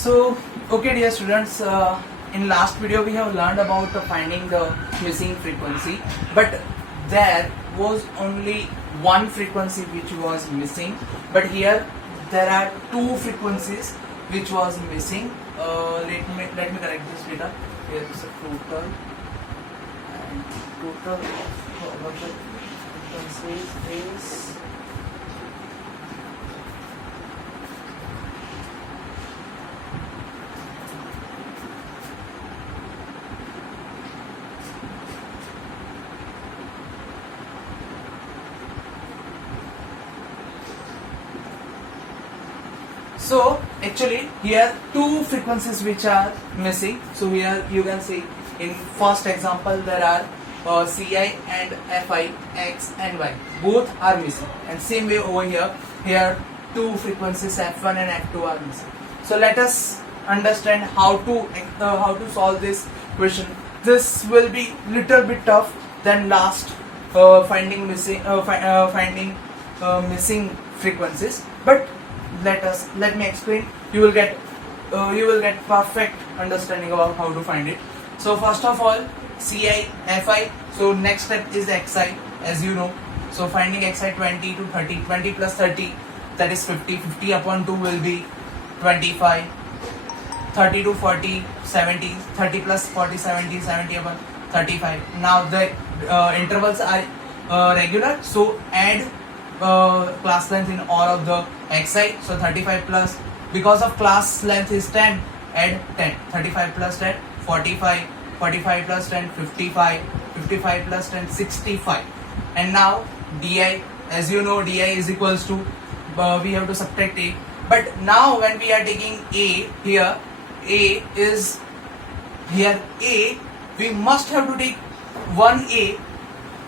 So, okay dear students, in last video we have learned about finding the missing frequency, but there was only one frequency which was missing, but here there are two frequencies which was missing. Let me correct this data. Here is a total and total of the frequencies is so actually here two frequencies which are missing. So here you can see in first example there are Ci and Fi, X and Y, both are missing, and same way over here two frequencies F1 and F2 are missing. So let us understand how to solve this question. This will be little bit tough than last finding missing missing frequencies, but let me explain. You will get perfect understanding about how to find it. So first of all, Ci, Fi. So next step is Xi, as you know. So finding Xi 20 to 30, 20 plus 30, that is 50. 50 upon 2 will be 25. 30 to 40, 70. 30 plus 40, 70. 70 upon 35. Now the intervals are regular. So add class length in all of the Xi. So 35 plus, because of class length is 10, add 10. 35 plus 10, 45. 45 plus 10, 55. 55 plus 10, 65. And now Di, as you know, Di is equals to, we have to subtract A. But now when we are taking A here, A is here A, we must have to take one A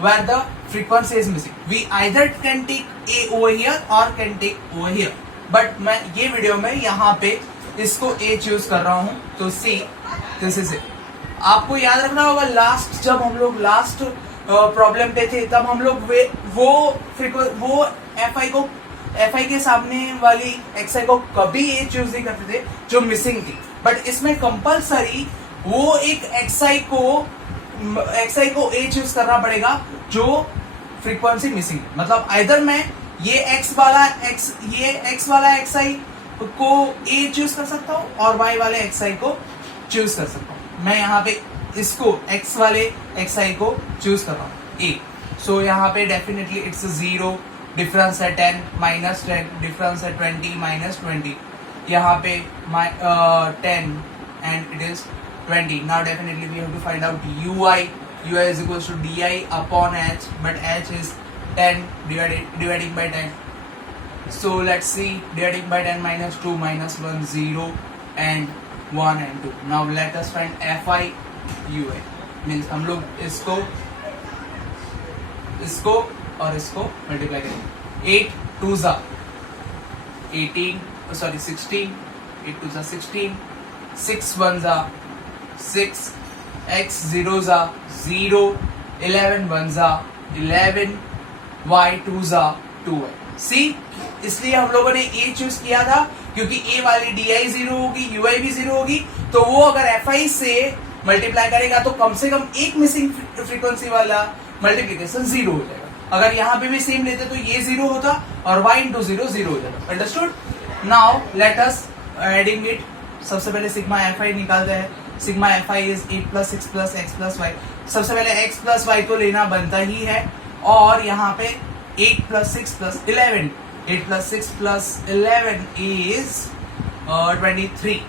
where the frequency is missing. We either can take A over here or can take over here. But मैं ये video में यहाँ पे इसको A choose कर रहा हूँ. तो C, this is it. आपको याद रखना होगा लास्ट, जब हम लोग लास्ट प्रॉब्लम पे थे तब हम लोग वो Fi के सामने वाली Xi को कभी A चूज नहीं करते थे जो मिसिंग थी. बट इसमें कंपलसरी वो एक Xi को A चूज करना पड़ेगा जो फ्रीक्वेंसी मिसिंग है. मतलब आइदर मैं ये X वाला Xi को A चूज कर सकता हूँ और Y वाले Xi को चूज कर सकता हूँ. मैं यहाँ पे इसको X वाले Xi को चूज कर रहा हूँ A. सो यहाँ पे डेफिनेटली इट्स 0, डिफरेंस है 10 माइनस 10, डिफरेंस है 20 माइनस 20. यहाँ पे 10 and it is 20. Now definitely we have to find out Ui. Ui is equals to Di upon H, but H is 10 dividing by 10. So let's see, dividing by 10 minus 2 minus 1 0 and 1 and 2. Now let us find Fi Ui. Means हम लोग इसको और इसको multiply करेंगे. 8 2 जा 18, sorry 16, 8 2 जा 16, 6 1 जा 6, X 0 जा 0, 11 1 जा 11, Y 2 जा 2Y. सी, इसलिए हम लोगों ने ए चूज किया था क्योंकि ए वाली Di 0 होगी, Ui भी 0 होगी. तो वो अगर Fi से मल्टीप्लाई करेगा तो कम से कम एक मिसिंग फ्रीक्वेंसी वाला मल्टीप्लीकेशन 0 हो जाएगा. अगर यहाँ पे भी सेम लेते तो ये 0 होता और y इंटू 0 0 हो जाएगा. Understood. Now let us adding it. सबसे पहले सिग्मा Fi निकालते हैं. Sigma Fi is 8 plus 6 plus x plus y. सबसे पहले x प्लस y तो लेना बनता ही है, और यहाँ पे 8 plus 6 plus 11. 8 plus 6 plus 11 is 23.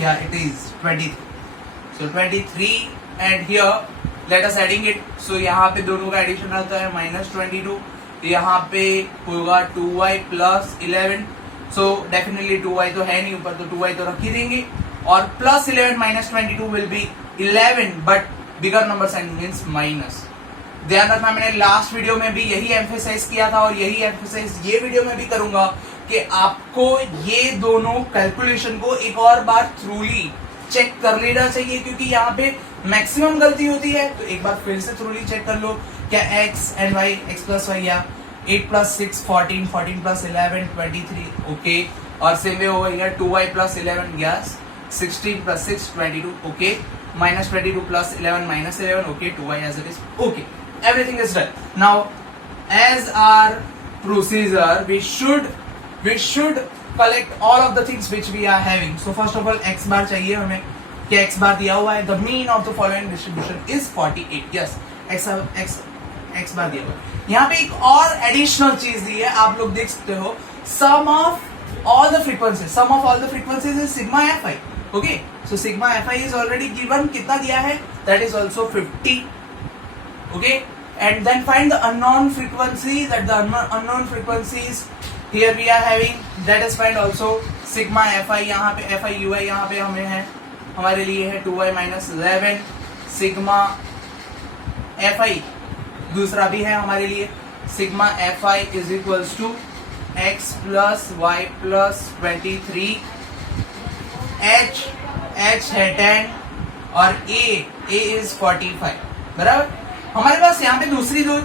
Yeah, it is 23. So 23, and here let us adding it. So यहाँ पे दोनों का एडिशन आता है -22. यहाँ पे होगा 2y plus 11. So definitely 2y तो है नहीं ऊपर, तो 2y तो रख ही देंगे, और plus 11 minus 22 will be 11, but bigger number sign means minus. ध्यान रखना, मैंने लास्ट वीडियो में भी यही एम्फेसाइज किया था और यही एम्फेसाइज ये वीडियो में भी करूंगा कि आपको ये दोनों कैलकुलेशन को एक और बार थ्रूली चेक कर लेना चाहिए, क्योंकि यहाँ पे मैक्सिमम गलती होती है. तो एक बार फिर से थ्रूली चेक कर लो क्या x and y, x plus y, या 8 plus 6 14, 14 plus 11 23. ओके, और same way over here 2y plus 11 yes 16 plus 6 22 okay minus 22 plus 11 minus 11 okay 2y as it is okay everything is done. Now as our procedure we should collect all of the things which we are having. So first of all x bar चाहिए हमें क्या x bar दिया हुआ है the mean of the following distribution is 48 yes x bar दिया हुआ है. यहाँ पे एक और एडिशनल चीज दी है आप लोग देख सकते हो sum of all the frequencies is sigma fi. Okay, so sigma fi is already given. कितना दिया है? That is also 50. Okay, and then find the unknown frequency. That the unknown frequencies here we are having. That is find also sigma fi. यहाँ पे fi ui यहाँ पे हमें है हमारे लिए है 2y minus 11 sigma fi दूसरा भी है हमारे लिए sigma fi is equals to x plus y plus 23 h है 10 और a is 45 बराबर. हमारे पास यहाँ पे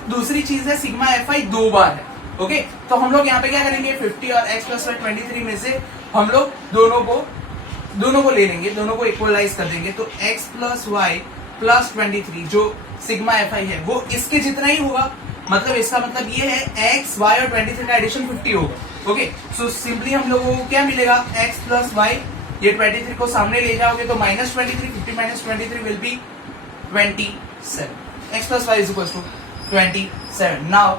दूसरी चीज है सिग्मा fi 2 बार है. ओके तो हम लोग यहाँ पे क्या करेंगे 50 और x प्लस 23 में से हम लोग दोनों को ले लेंगे दोनों को इक्वलाइज कर देंगे तो x प्लस वाई प्लस 23 जो सिग्मा fi है वो इसके जितना ही होगा. मतलब इसका मतलब ये है x y और 23 का एडिशन 50 होगा. ओके सो सिंपली हम लोगों को क्या मिलेगा x प्लस वाई ये 23 को सामने ले जाओगे तो minus 23 50 minus 23 will be 27 x plus y is equal to 27. Now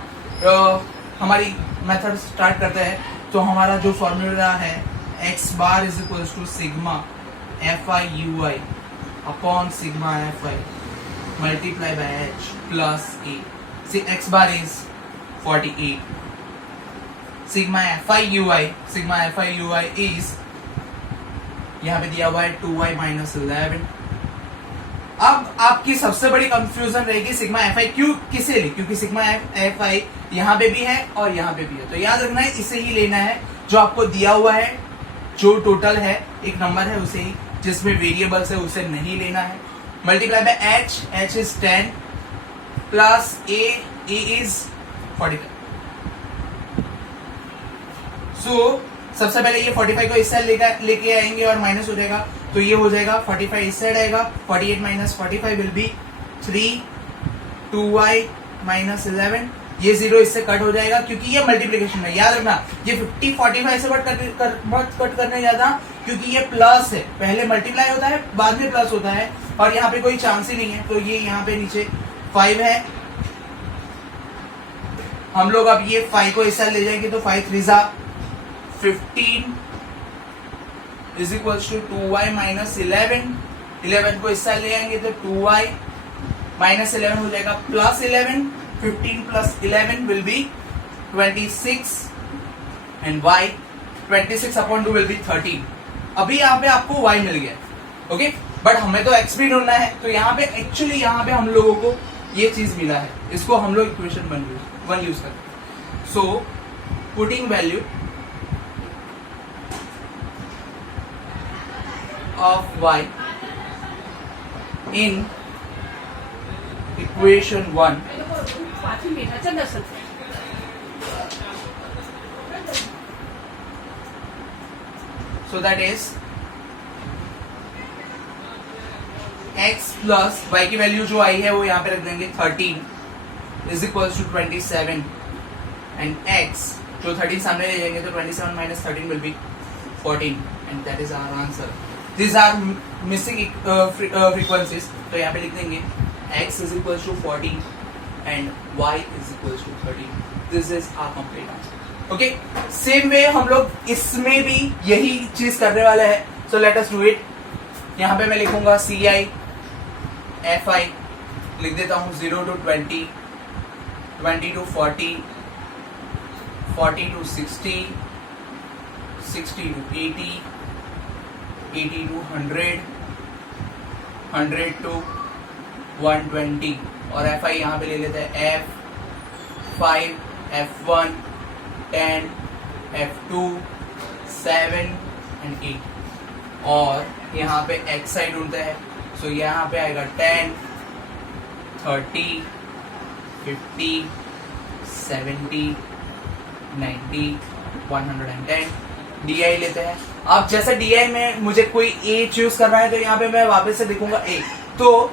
हमारी मेथड स्टार्ट करते हैं तो हमारा जो फॉर्मूला है x bar is equal to sigma fi ui upon sigma fi multiply by h plus a. See x bar is 48. Sigma fi ui is यहाँ पे दिया हुआ है 2y minus 11. अब आपकी सबसे बड़ी कंफ्यूजन रहेगी सिग्मा fi क्यों किसे ले क्योंकि सिग्मा fi यहाँ पे भी है और यहाँ पे भी है तो याद रखना है इसे ही लेना है जो आपको दिया हुआ है जो टोटल है एक नंबर है उसे ही जिसमें वेरिएबल्स है उसे नहीं लेना है. Multiply by h is 10 plus a is 45. सो सबसे पहले ये 45 को इस साइड लेके आएंगे और माइनस हो जाएगा तो ये हो जाएगा 45 इस साइड आएगा 48 minus 45 will be 3 2y minus 11 ये 0 इससे कट हो जाएगा क्योंकि ये मल्टीप्लिकेशन है. याद रखना ये 50 45 से मत कट करने जाता क्योंकि ये प्लस है पहले मल्टीप्लाई होता है बाद में प्लस होता है और यहाँ पे कोई चांस ही नहीं है तो ये यहाँ पे नीचे 5 है. हम लोग अब ये 5 को इस साइड ले जाएंगे तो 5 3 जा 15 is equal to 2y minus 11 को इस साइड ले आएंगे तो 2y माइनस 11 हो जाएगा plus 11 15 plus 11 will be 26 and y 26 upon 2 will be 13. अभी यहाँ पे आपको y मिल गया. ओके बट हमें तो x भी ढूंढना है तो यहाँ पे एक्चुअली यहाँ पे हम लोगों को ये चीज मिला है इसको हम लोग इक्वेशन 1 यूज करते हैं. So putting value of y in equation 1 so that is x plus y की वैल्यू जो आई है वो यहाँ पे रख देंगे 13 is equal to 27 and x जो 13 सामने ले जाएंगे तो 27 minus 13 will be 14 and that is our answer. These are missing frequencies तो यहाँ पे लिख देंगे x is equal to 14 and y is equal to 13. This is our complete answer. Okay, same way हम लोग इसमें भी यही चीज करने वाले हैं. So let us do it. यहाँ पे मैं लिखूंगा ci fi लिख देता हूँ 0 to 20 20 to 40 40 to 60 60 to 80 80 to 100 100 to 120 और fi यहाँ पे ले लेते हैं f5 f1 10 f2 7 and 8 और यहाँ पे x साइड ढूंढते हैं. सो यहाँ पे आएगा 10 30 50 70 90 110 डी आई लेते हैं। अब जैसे डी आई में मुझे कोई ए चूज करना है तो यहाँ पे मैं वापस से लिखूंगा ए, तो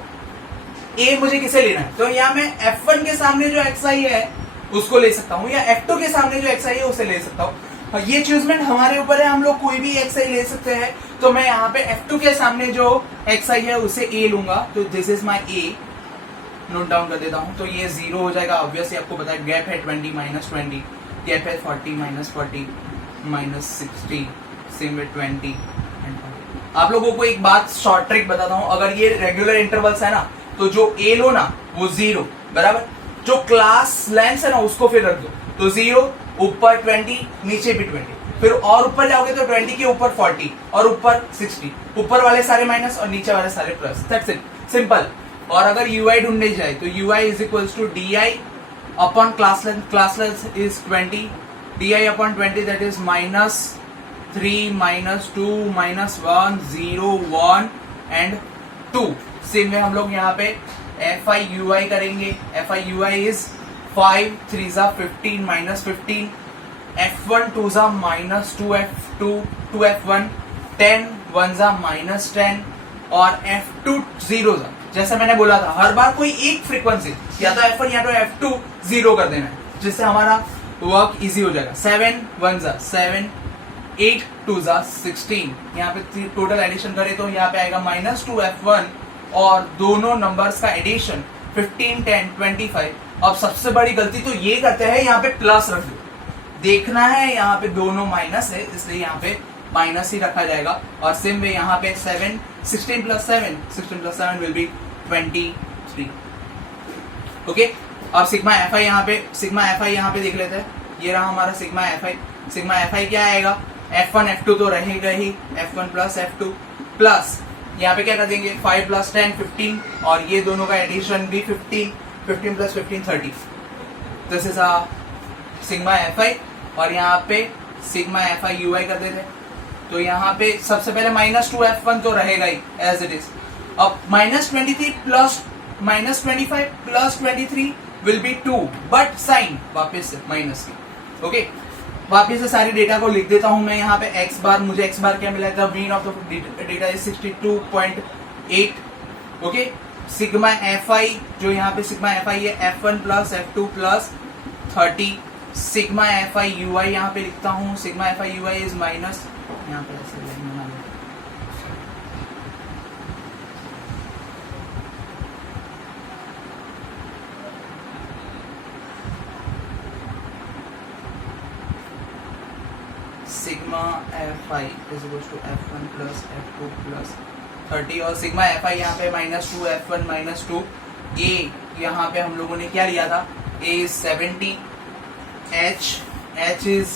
ए मुझे किसे लेना है, तो यहाँ मैं F1 के सामने जो xi है उसको ले सकता हूँ, या F2 के सामने जो xi है उसे ले सकता हूँ। ये चूजमेंट हमारे ऊपर है, हम लोग कोई भी xi ले सकते हैं। तो मैं यहाँ पे F2 के सामने जो xi है उसे a लूंगा, तो this is my a, note down कर देता हूँ। तो ये 0 हो जाएगा, ऑब्वियसली आपको पता है गैप है 20 माइनस 20, गैप है 40 minus 40 minus 60, same with 20 and 40। आप लोगों को एक बात शॉर्ट ट्रिक बताता हूँ, अगर ये रेगुलर इंटरवल्स है ना तो जो ए लो ना वो 0 बराबर, जो क्लास लेंथ है ना उसको फिर रख दो, तो 0 ऊपर 20 नीचे भी 20, फिर और ऊपर जाओगे तो 20 के ऊपर 40 और ऊपर 60, ऊपर वाले सारे माइनस और नीचे वाले सारे प्लस, दैट्स इट, सिंपल। और अगर ui ढूंढने जाए तो ui is equals to d i upon class length is 20, d i upon 20 that is minus 3 minus 2 minus 1 0 1 and 2। Same में हम लोग यहाँ पे fi ui करेंगे, fi ui इज 5 3 जा 15 माइनस 15, f1 2 जा माइनस 2f2 2f1 10 1 जा माइनस 10 और f2 0 जा, जैसे मैंने बोला था हर बार कोई एक फ्रीक्वेंसी या तो f1 या तो f2 0 कर देना है, जिससे हमारा वर्क इजी हो जाएगा। 7 1 जा 7 8 2 जा 16, यहाँ पे टोटल एडिशन करें तो यहाँ पे आएगा माइनस 2f1 और दोनों नंबर्स का एडिशन 15 10 25। अब सबसे बड़ी गलती तो ये करते हैं, यहाँ पे प्लस रख दो, देखना है यहाँ पे दोनों माइनस है इसलिए यहाँ पे माइनस ही रखा जाएगा। और सेम वे यहाँ पे 16 प्लस 7 विल बी 23। ओके, अब सिग्मा एफ आई यहाँ पे देख लेते हैं, ये रहा हमारा सिग्मा एफ आई क्या आएगा, f1 f2 तो रहेगा ही, f1 प्लस f2 प्लस यहाँ पे क्या कर देंगे 5 प्लस 10 15 और ये दोनों का एडिशन भी 15 plus 15 30। This is sigma F I और यहाँ पे सिग्मा एफ आई यू आई कर देते, तो यहाँ पे सबसे पहले माइनस 2f1 तो रहेगा ही एज इट इज। अब minus 23 plus minus 25 plus 23 will be 2, but sign वापस से माइनस की। ओके, वापिस से सारे डेटा को लिख देता हूं मैं यहाँ पे x बार, मुझे x बार क्या मिला था, mean of the data is 62.8। Okay, sigma F I जो यहाँ पे सिग्मा एफ आई है f1 plus f2 plus 30, sigma F I you I यहाँ पे लिखता हूँ, sigma F I you I is minus, यहाँ पे ऐसे बना लो, sigma F I is equal to f1 plus f2 plus 30 और सिग्मा एफ आई यहाँ पे माइनस 2 f1 माइनस 2, ए यहाँ पे हम लोगों ने क्या लिया था, a is 70, h is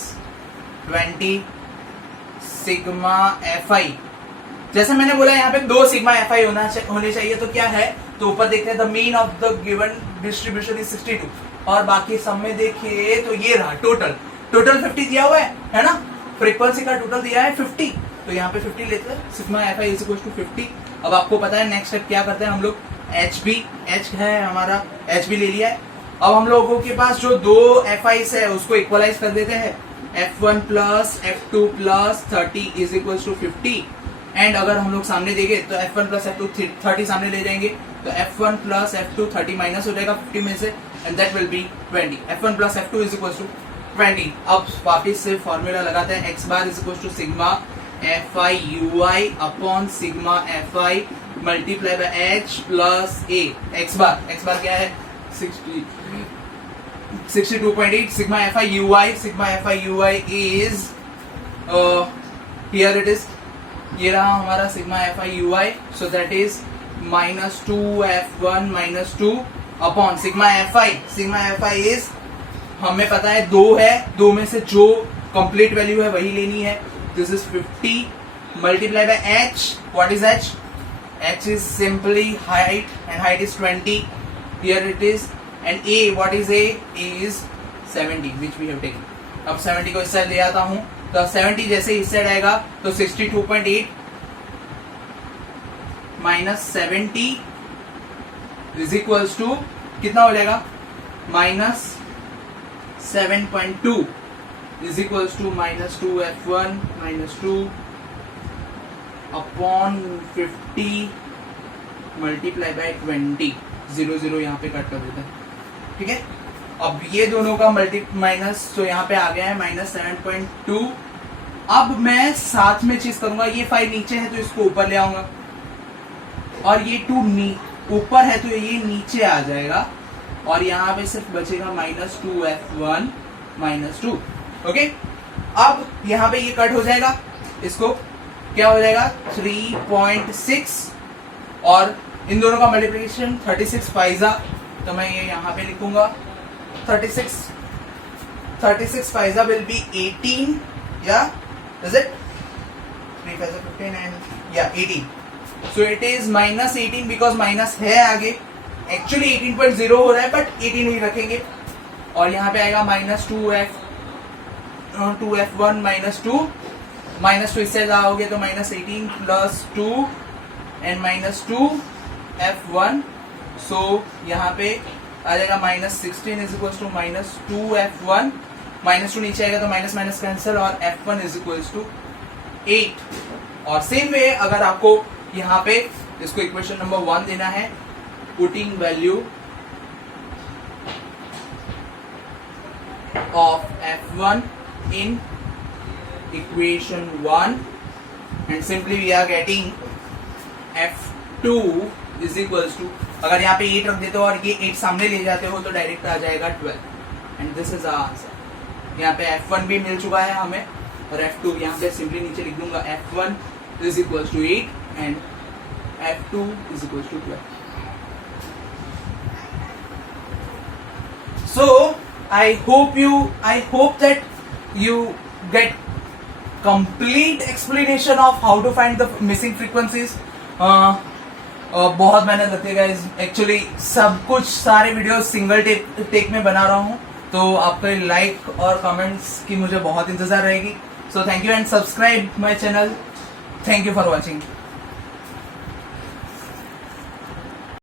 20, sigma F I जैसे मैंने बोला यहाँ पे 2 सिग्मा एफ आई होने चाहिए, तो क्या है, तो ऊपर देखते हैं the mean of the given distribution is 62 और बाकी सब में देखिए तो ये रहा टोटल 50 दिया हुआ है ना, फ्रीक्वेंसी का टोटल दिया है 50, तो यहाँ पे 50 लेते हैं, sigma F I is equal to 50। अब आपको पता है नेक्स्ट स्टेप क्या करते हैं हम लोग, एच है हमारा, एच भी ले लिया है। अब हम लोगों के पास जो 2 एफ आई है उसको इक्वलाइज कर देते हैं, f1 plus f2 plus 30 is equal to 50 and अगर हम लोग सामने देंगे तो f1 प्लस f2 30 सामने ले जाएंगे, तो f1 प्लस f2 30 माइनस हो जाएगा 50 में से and that will be 20, f1 plus f2 is equal to 20। अब वापिस से फॉर्मूला लगाते हैं, x bar is equal to sigma F I you i upon sigma F i multiply by h plus a, x bar क्या है 62.8, sigma fi ui is here it is, ये रहा हमारा sigma fi ui, so that is minus 2f1 minus 2 upon sigma fi is, हमें पता है 2 है, 2 में से जो कंप्लीट वैल्यू है वही लेनी है, this is 50 multiply by h, what is h? h is simply height and height is 20, here it is, and a, what is a? a is 70 which we have taken। अब 70 को इस side ले आता हूं, तो 70 जैसे इस साइड आएगा तो 62.8 माइनस 70 इज इक्वल्स टू कितना हो जाएगा, minus 7.2 is equals to -2f1 -2 upon 50 multiply by 20, 0 यहाँ पे कट कर देते हैं, ठीक है। अब ये दोनों का माइनस, तो यहाँ पे आ गया है -7.2। अब मैं साथ में चीज करूंगा, ये 5 नीचे है तो इसको ऊपर ले आऊंगा, और ये 2 ऊपर है तो ये नीचे आ जाएगा, और यहाँ पे सिर्फ बचेगा -2f1 -2। ओके, अब यहाँ पे ये कट हो जाएगा, इसको क्या हो जाएगा 3.6, और इन दोनों का मल्टीप्लिकेशन 36 फाइजा, तो मैं ये यहाँ पे लिखूंगा 36 फाइजा विल बी 18, या इज इट 3 5 15 एंड या 18, so it is -18 because minus है आगे, एक्चुअली 18.0 हो रहा है बट 18 ही रखेंगे, और यहाँ पे आएगा -2f1 -2 इससे जाओगे तो -18 प्लस 2 एंड -2f1, सो यहाँ पे आ जाएगा -16 इज इक्वल्स टू -2f1, -2 नीचे आएगा तो माइनस माइनस कैंसिल, और f1 इज इक्वल्स टू 8। और सेम वे अगर आपको यहाँ पे इसको इक्वेशन नंबर 1 देना है, putting value of f1 in equation 1 and simply we are getting f2 is equals to, अगर यहाँ पे 8 रख देते हो और ये 8 सामने ले जाते हो तो डायरेक्ट आ जाएगा 12, and this is our answer. यहाँ पे f1 भी मिल चुका है हमें, और f2 यहाँ पे सिंपली नीचे लिख दूंगा, f1 is equals to 8 and f2 is equals to 12. So I hope that you get complete explanation of how to find the missing frequencies. बहुत मेहनत लगती है गाइस, एक्चुअली सब कुछ सारे वीडियो सिंगल टेक में बना रहा हूँ, तो आपके लाइक और कमेंट्स की मुझे बहुत इंतजार रहेगी। So thank you and subscribe my channel. Thank you for watching.